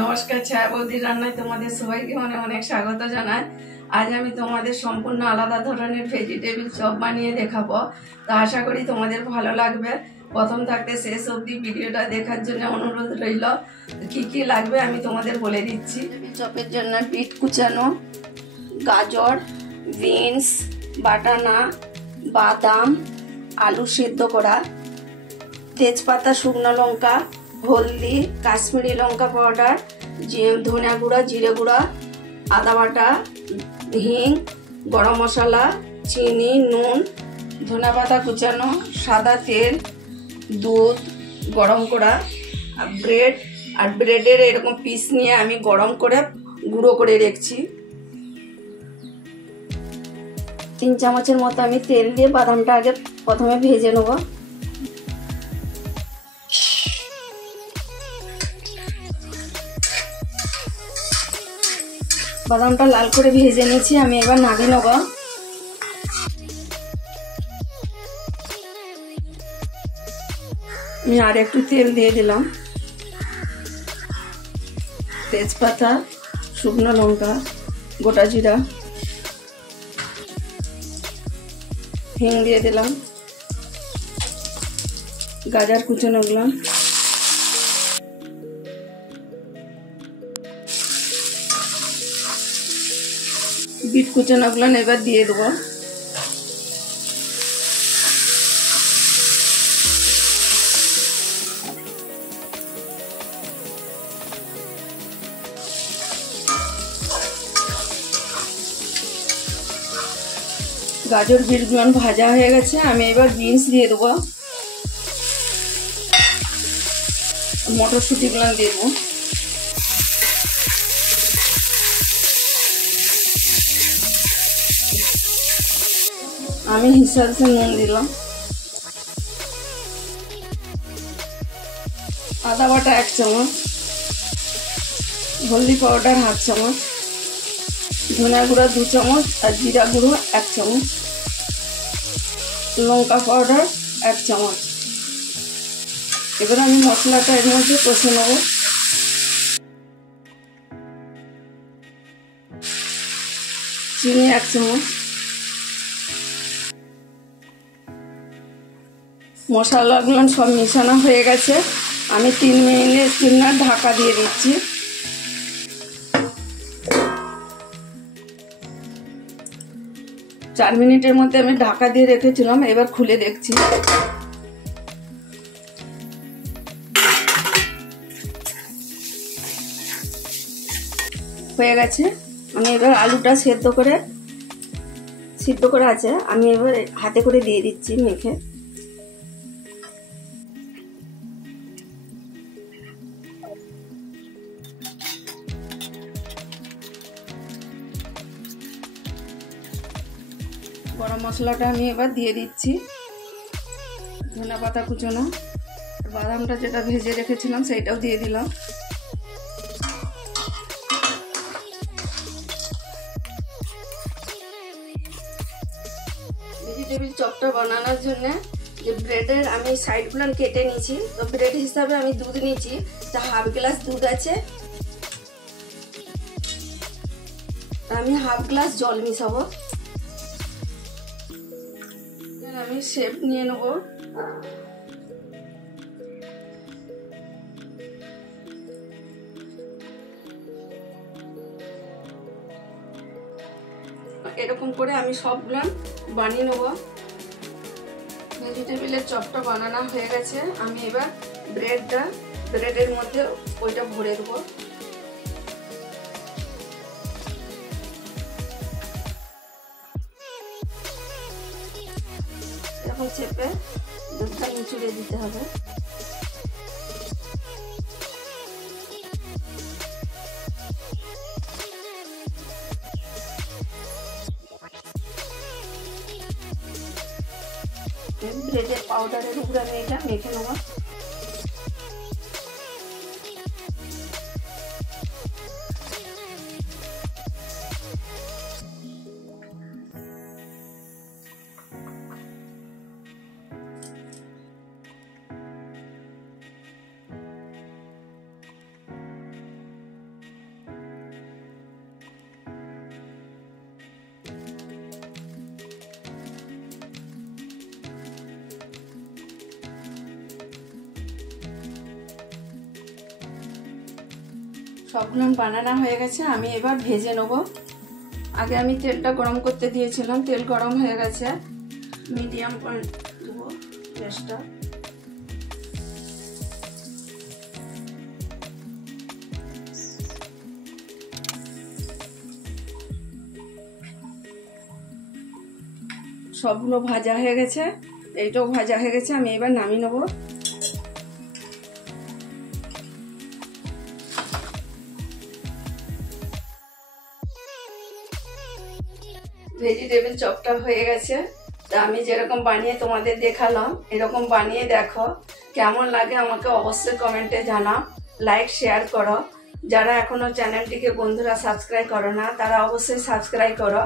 নমস্কার, ছায়া বৌদির রান্নায় তোমাদের সবাইকে অনেক অনেক স্বাগত জানাই। আজ আমি তোমাদের সম্পূর্ণ আলাদা ধরনের ভেজিটেবিল চপ বানিয়ে দেখাবো। তো আশা করি তোমাদের ভালো লাগবে। প্রথম থাকতে শেষ অবধি ভিডিওটা দেখার জন্য অনুরোধ রইল। কি কি লাগবে আমি তোমাদের বলে দিচ্ছি। চপের জন্য বিট কুচানো, গাজর, বিনস, বাটানা, বাদাম, আলু সেদ্ধ করা, তেজপাতা, শুকনো লঙ্কা, হলদি, কাশ্মীরি লঙ্কা পাউডার, ধনিয়া গুঁড়া, জিরে গুঁড়া, আদা বাটা, হিং, গরম মশলা, চিনি, নুন, ধনিয়া পাতা কুচানো, সাদা তেল, দুধ গরম করা, ব্রেড। আর ব্রেডের এরকম পিস নিয়ে আমি গরম করে গুঁড়ো করে রেখেছি। 3 চামচের মতো আমি তেল দিয়ে বাদামটা আগে প্রথমে ভেজে নেব। বাদামটা লাল করে ভেজে নিয়েছি, আমি এবার নামিয়ে নেব। আমি আর একটু তেল দিয়ে দিলাম, তেজপাতা, শুকনো লঙ্কা, গোটা জিরা, হিং দিয়ে দিলাম, গাজর কুচানো দিলাম, বিট কুচানোগুলো এবার দিয়ে দেবো। গাজর বিটগুলো ভাজা হয়ে গেছে, আমি এবার বিনস দিয়ে দেবো, মটরশুঁটিগুলো দিয়ে দেবো, আমি হিসাবে নুন দিলাম, আদা বাটা 1 চামচ, হলদি পাউডার 1/2 চামচ, ধনিয়া গুঁড়া 2 চামচ, আর জিরা গুঁড়ো 1 চামচ, লঙ্কা পাউডার 1 চামচ। এবার আমি মশলাটা এর মধ্যে কষে নেব। চিনি 1 চামচ। মশলাগুলো সব মিশানো হয়ে গেছে, আমি 3 মিনিটের জন্য ঢাকা দিয়ে দিচ্ছি। 4 মিনিটের মধ্যে আমি ঢাকা দিয়ে রেখেছিলাম, এবার খুলে দেখছি। হয়ে গেছে। আমি এবার আলুটা সিদ্ধ করে আছে, আমি এবার হাতে করে দিয়ে দিচ্ছি মেখে। গরম মশলাটা আমি এবার দিয়ে দিচ্ছি, ধনিয়া পাতা কুচানো, বাদামটা যেটা ভেজে রেখেছিলাম সেইটাও দিয়ে দিলাম। ভেজিটেবিল চপটা বানানোর জন্য যে ব্রেডের আমি সাইডগুলো কেটে নিয়েছি, তো ব্রেড হিসাবে আমি দুধ নিয়েছি, তা 1/2 গ্লাস দুধ আছে, আমি 1/2 গ্লাস জল মিশাবো। আমি শেপ নিয়ে নেব। এরকম করে আমি সবগুলো বানিয়ে নেব। ভেজিটেবিলের চপটা বানানো হয়ে গেছে, আমি এবার ব্রেডের মধ্যে ওইটা ভরে দেবো। এরকম চেপে দুধটা নিচুড়ে দিতে হবে। ব্রেডের পাউডারের উপরে আমি এটা মেখে নেব। সবগুলো বানানো হয়ে গেছে, আমি এবার ভেজে নেব। আগে আমি তেলটা গরম করতে দিয়েছিলাম, তেল গরম হয়ে গেছে, মিডিয়াম করে দেবো গ্যাসটা। সবগুলো ভাজা হয়ে গেছে, এইটাও ভাজা হয়ে গেছে, আমি এবার নামিয়ে নেব। ভেজিটেবিল চপটা হয়ে গেছে, তা আমি যেরকম বানিয়ে তোমাদের দেখালাম এরকম বানিয়ে দেখো, কেমন লাগে আমাকে অবশ্যই কমেন্টে জানাও, লাইক শেয়ার করো। যারা এখনো চ্যানেলটিকে বন্ধুরা সাবস্ক্রাইব করো না তারা অবশ্যই সাবস্ক্রাইব করো।